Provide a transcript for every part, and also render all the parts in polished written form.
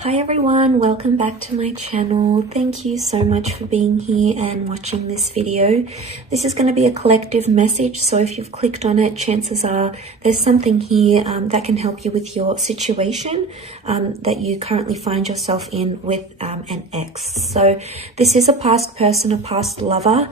Hi everyone, welcome back to my channel. Thank you so much for being here and watching this video. This is going to be a collective message, so if you've clicked on it, chances are there's something here that can help you with your situation that you currently find yourself in with an ex. So this is a past person, a past lover,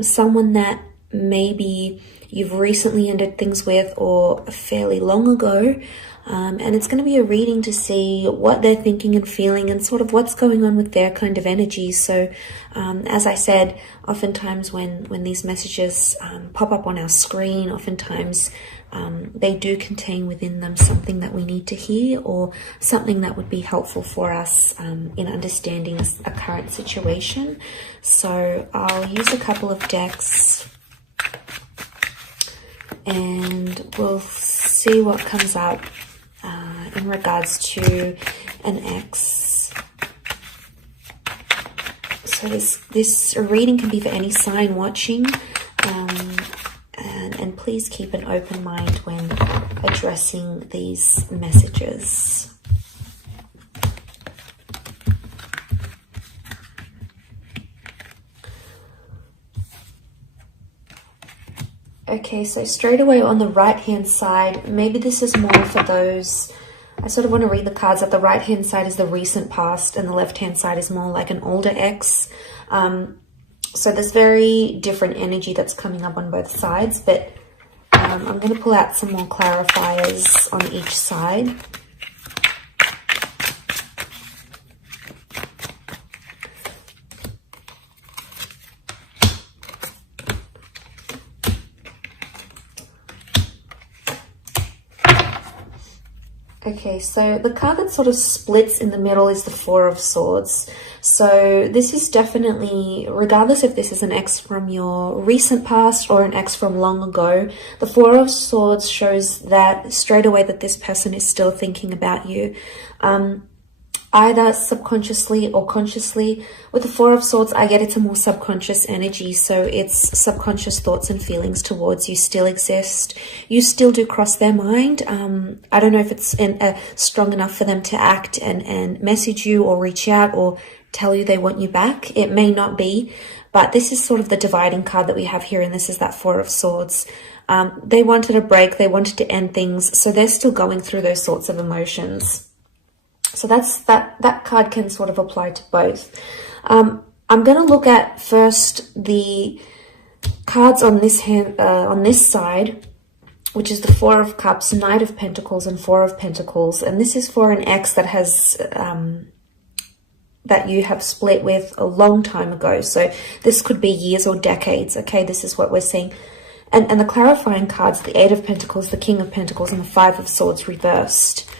someone that maybe you've recently ended things with or fairly long ago. And it's going to be a reading to see what they're thinking and feeling and sort of what's going on with their kind of energy. So as I said, oftentimes when these messages pop up on our screen, oftentimes they do contain within them something that we need to hear or something that would be helpful for us in understanding a current situation. So I'll use a couple of decks and we'll see what comes up in regards to an ex. So this reading can be for any sign watching, and please keep an open mind when addressing these messages. Okay, so straight away on the right-hand side, maybe this is more for those, I sort of want to read the cards that the right-hand side is the recent past and the left-hand side is more like an older ex. So there's very different energy that's coming up on both sides, but I'm going to pull out some more clarifiers on each side. Okay, so the card that sort of splits in the middle is the Four of Swords. So this is definitely, regardless if this is an ex from your recent past or an ex from long ago, the Four of Swords shows that straight away that this person is still thinking about you. Either subconsciously or consciously. With the Four of Swords, I get it's a more subconscious energy. So it's subconscious thoughts and feelings towards you still exist. You still do cross their mind. I don't know if it's strong enough for them to act and message you or reach out or tell you they want you back. It may not be, but this is sort of the dividing card that we have here. And this is that Four of Swords. They wanted a break. They wanted to end things. So they're still going through those sorts of emotions. So that card can sort of apply to both. I'm going to look at first the cards on this hand, on this side, which is the Four of Cups, Knight of Pentacles, and Four of Pentacles. And this is for an ex that has that you have split with a long time ago. So this could be years or decades. Okay, this is what we're seeing. And the clarifying cards, the Eight of Pentacles, the King of Pentacles, and the Five of Swords reversed.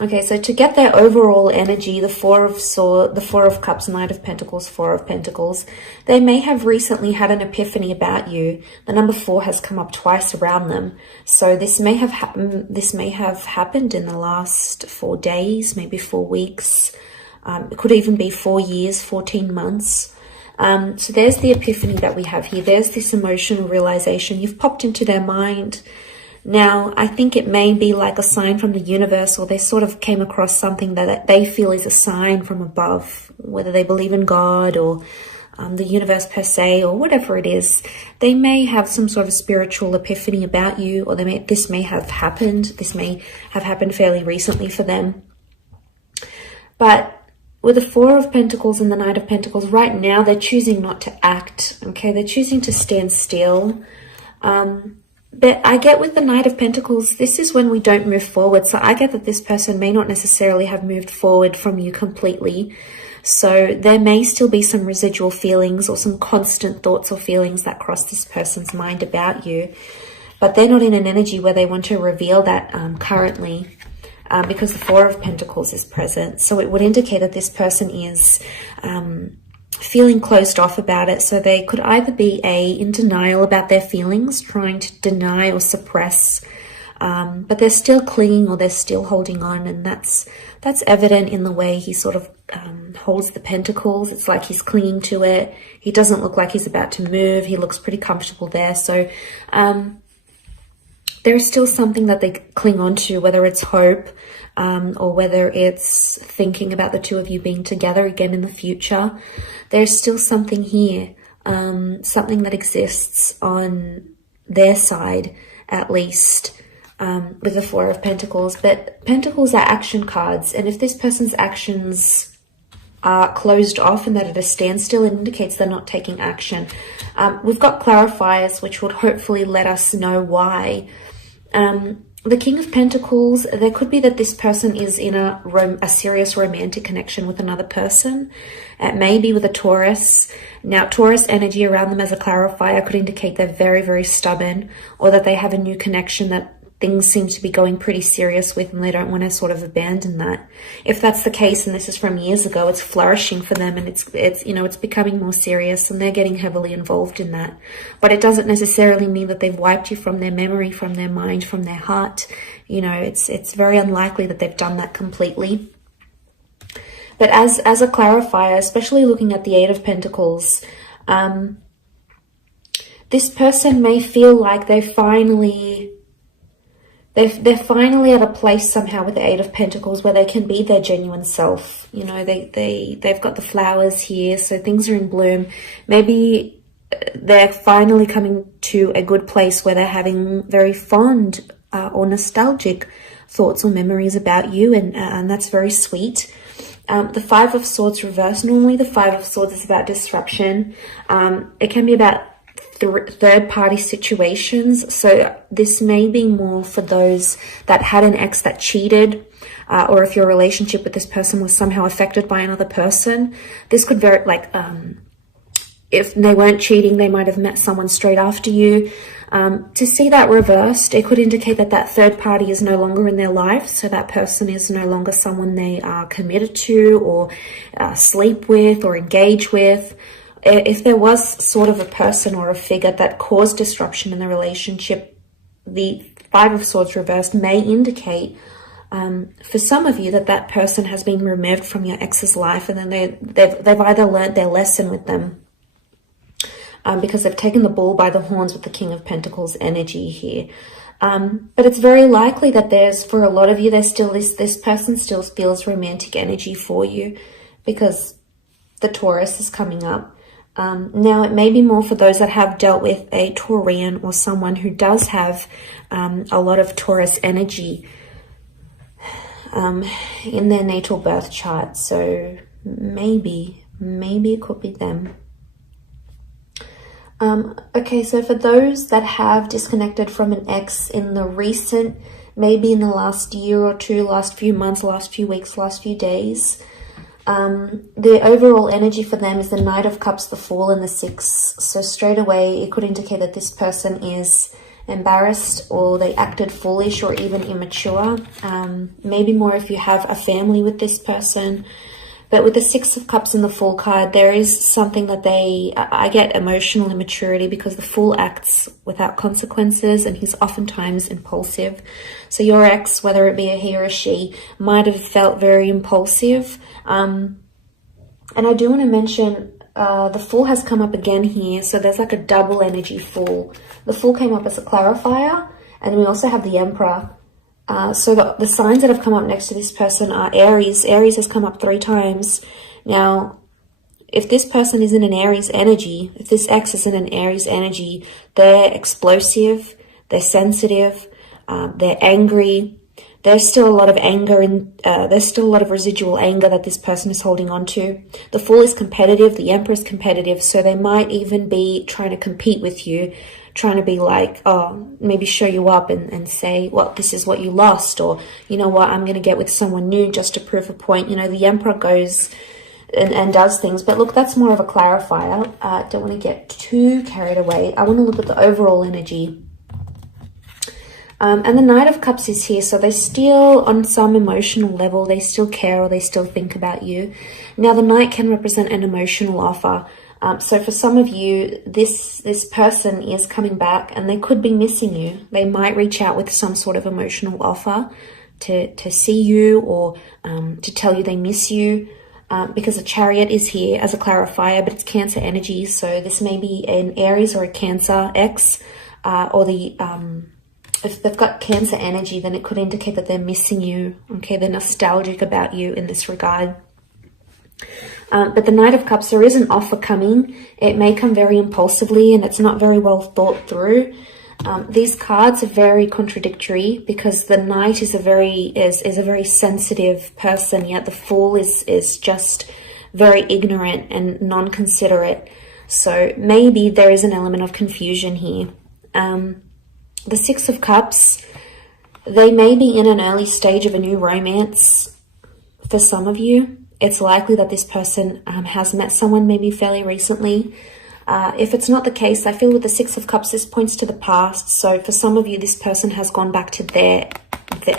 Okay, so to get their overall energy, the Four of Cups, Knight of Pentacles, Four of Pentacles, they may have recently had an epiphany about you. The number 4 has come up twice around them. So this may have happened in the last 4 days, maybe 4 weeks. It could even be 4 years, 14 months. So there's the epiphany that we have here. There's this emotional realization. You've popped into their mind. Now, I think it may be like a sign from the universe, or they sort of came across something that they feel is a sign from above, whether they believe in God or the universe per se, or whatever it is. They may have some sort of spiritual epiphany about you, or this may have happened. This may have happened fairly recently for them. But with the Four of Pentacles and the Knight of Pentacles, right now they're choosing not to act. Okay, they're choosing to stand still. But I get with the Knight of Pentacles, this is when we don't move forward. So I get that this person may not necessarily have moved forward from you completely. So there may still be some residual feelings or some constant thoughts or feelings that cross this person's mind about you. But they're not in an energy where they want to reveal that currently because the Four of Pentacles is present. So it would indicate that this person is feeling closed off about it. So they could either be in denial about their feelings, trying to deny or suppress, but they're still clinging or they're still holding on. And that's evident in the way he sort of holds the pentacles. It's like he's clinging to it. He doesn't look like he's about to move. He looks pretty comfortable there. So there's still something that they cling on to, whether it's hope, or whether it's thinking about the two of you being together again in the future. There's still something here, something that exists on their side, at least, with the Four of Pentacles. But Pentacles are action cards, and if this person's actions are closed off and that at a standstill, it indicates they're not taking action. We've got clarifiers which would hopefully let us know why. The King of Pentacles, there could be that this person is in a serious romantic connection with another person. It may be with a Taurus. Now, Taurus energy around them as a clarifier could indicate they're very, very stubborn, or that they have a new connection that things seem to be going pretty serious with, and they don't want to sort of abandon that. If that's the case, and this is from years ago, it's flourishing for them, and it's becoming more serious, and they're getting heavily involved in that. But it doesn't necessarily mean that they've wiped you from their memory, from their mind, from their heart. It's very unlikely that they've done that completely. But as a clarifier, especially looking at the Eight of Pentacles, this person may feel like they're finally at a place somehow with the Eight of Pentacles where they can be their genuine self. They've got the flowers here, so things are in bloom. Maybe they're finally coming to a good place where they're having very fond or nostalgic thoughts or memories about you, and that's very sweet. The Five of Swords reversed. Normally the Five of Swords is about disruption. It can be about third-party situations. So this may be more for those that had an ex that cheated, or if your relationship with this person was somehow affected by another person. This could very, if they weren't cheating, they might have met someone straight after you. To see that reversed, it could indicate that third party is no longer in their life. So that person is no longer someone they are committed to, or sleep with, or engage with. If there was sort of a person or a figure that caused disruption in the relationship, the Five of Swords reversed may indicate for some of you that person has been removed from your ex's life, and then they've either learned their lesson with them, because they've taken the bull by the horns with the King of Pentacles energy here. But it's very likely that for a lot of you, there's still this person still feels romantic energy for you, because the Taurus is coming up. Now, it may be more for those that have dealt with a Taurian or someone who does have a lot of Taurus energy in their natal birth chart. So maybe it could be them. Okay, so for those that have disconnected from an ex in the recent, maybe in the last year or two, last few months, last few weeks, last few days, the overall energy for them is the Knight of Cups, the Fool, and the Six. So straight away, it could indicate that this person is embarrassed, or they acted foolish, or even immature. Maybe more if you have a family with this person. But with the Six of Cups and the Fool card, there is something that I get emotional immaturity, because the Fool acts without consequences, and he's oftentimes impulsive. So your ex, whether it be a he or a she, might have felt very impulsive. And I do want to mention, the Fool has come up again here. So there's like a double energy Fool. The Fool came up as a clarifier, and we also have the Emperor. So the signs that have come up next to this person are Aries. Aries has come up 3 times. Now, if this person is in an Aries energy, if this ex is in an Aries energy, they're explosive, they're sensitive, they're angry. There's still a lot of anger, and there's still a lot of residual anger that this person is holding on to. The Fool is competitive, the Emperor is competitive, so they might even be trying to compete with you, trying to be like, maybe show you up and say, well, this is what you lost, or, you know what, I'm going to get with someone new just to prove a point. The Emperor goes and does things. But look, that's more of a clarifier. Don't want to get too carried away. I want to look at the overall energy. And the Knight of Cups is here, so they still, on some emotional level, they still care, or they still think about you. Now, the Knight can represent an emotional offer. So for some of you, this person is coming back, and they could be missing you. They might reach out with some sort of emotional offer to see you, or to tell you they miss you, because the Chariot is here as a clarifier, but it's Cancer energy. So this may be an Aries or a Cancer ex, or the if they've got Cancer energy, then it could indicate that they're missing you. Okay, they're nostalgic about you in this regard. But the Knight of Cups, there is an offer coming. It may come very impulsively and it's not very well thought through. These cards are very contradictory because the Knight is a very sensitive person, yet the Fool is just very ignorant and non-considerate. So maybe there is an element of confusion here. The Six of Cups, they may be in an early stage of a new romance for some of you. It's likely that this person has met someone maybe fairly recently. If it's not the case, I feel with the Six of Cups, this points to the past. So for some of you, this person has gone back to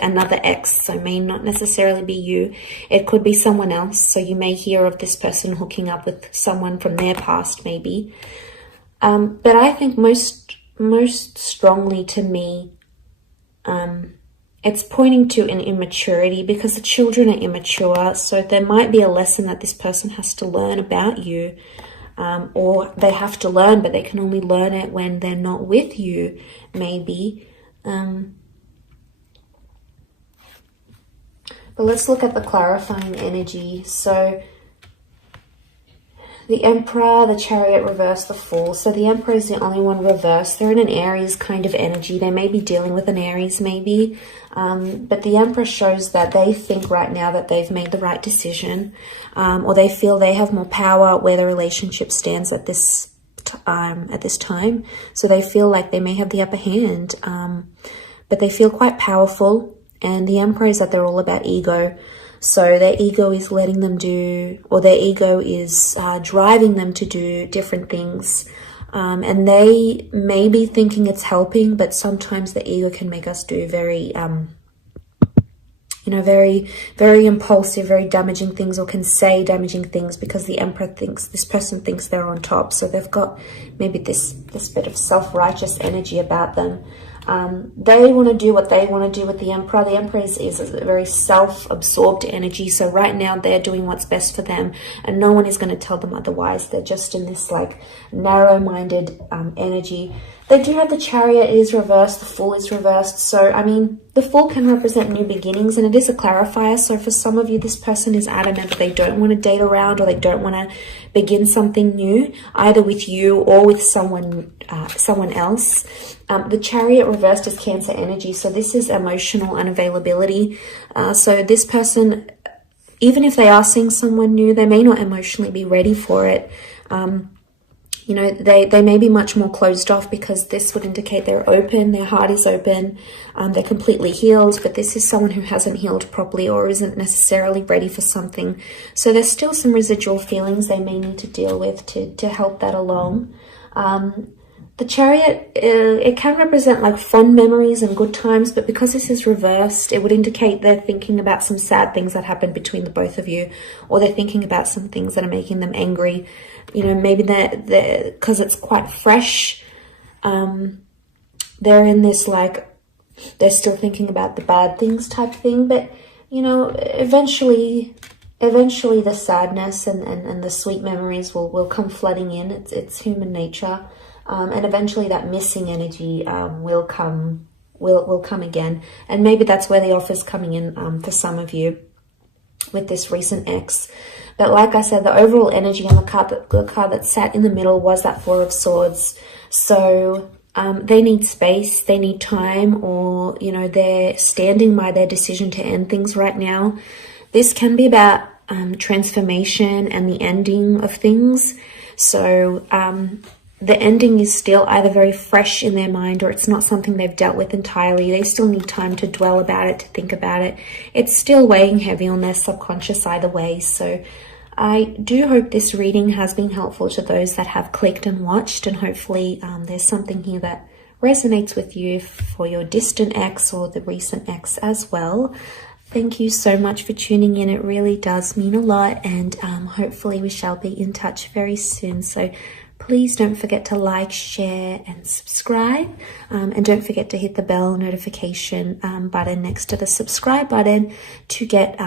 another ex, so may not necessarily be you. It could be someone else. So you may hear of this person hooking up with someone from their past, maybe. But I think most strongly to me, it's pointing to an immaturity because the children are immature. So there might be a lesson that this person has to learn about you, or they have to learn, but they can only learn it when they're not with you, maybe. But let's look at the clarifying energy. So the Emperor, the Chariot reversed, the Fool. So the Emperor is the only one reversed. They're in an Aries kind of energy. They may be dealing with an Aries maybe. But the Emperor shows that they think right now that they've made the right decision. Or they feel they have more power where the relationship stands at this time. So they feel like they may have the upper hand. But they feel quite powerful. And the Emperor is that they're all about ego. So their ego is letting them do, or their ego is driving them to do different things. And they may be thinking it's helping, but sometimes the ego can make us do very, very, very impulsive, very damaging things, or can say damaging things because the Emperor thinks, this person thinks they're on top. So they've got maybe this bit of self-righteous energy about them. They want to do what they want to do with the Emperor. The Emperor is a very self-absorbed energy. So right now they're doing what's best for them and no one is going to tell them otherwise. They're just in this like narrow-minded energy. They do have the Chariot is reversed. The Fool is reversed. So, I mean, the Fool can represent new beginnings and it is a clarifier. So for some of you, this person is adamant that they don't want to date around or they don't want to begin something new, either with you or with someone else. The Chariot reversed is Cancer energy. So this is emotional unavailability. So this person, even if they are seeing someone new, they may not emotionally be ready for it. They may be much more closed off because this would indicate they're open, their heart is open, they're completely healed, but this is someone who hasn't healed properly or isn't necessarily ready for something. So there's still some residual feelings they may need to deal with to help that along. The Chariot, it can represent like fond memories and good times, but because this is reversed, it would indicate they're thinking about some sad things that happened between the both of you, or they're thinking about some things that are making them angry. Maybe they're because it's quite fresh. They're in this like, they're still thinking about the bad things type thing, but eventually the sadness and the sweet memories will come flooding in. It's human nature. And eventually that missing energy will come again. And maybe that's where the offer's coming in for some of you with this recent ex. But like I said, the overall energy on the card that sat in the middle was that Four of Swords. So they need space, they need time, or, they're standing by their decision to end things right now. This can be about transformation and the ending of things. So the ending is still either very fresh in their mind or it's not something they've dealt with entirely. They still need time to dwell about it, to think about it. It's still weighing heavy on their subconscious either way. So I do hope this reading has been helpful to those that have clicked and watched, and hopefully there's something here that resonates with you for your distant ex or the recent ex as well. Thank you so much for tuning in. It really does mean a lot, and hopefully we shall be in touch very soon. So please don't forget to like, share, and subscribe. And don't forget to hit the bell notification button next to the subscribe button to get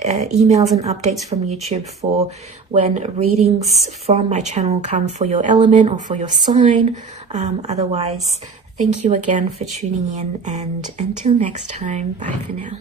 emails and updates from YouTube for when readings from my channel come for your element or for your sign. Otherwise, Thank you again for tuning in, and until next time, bye for now.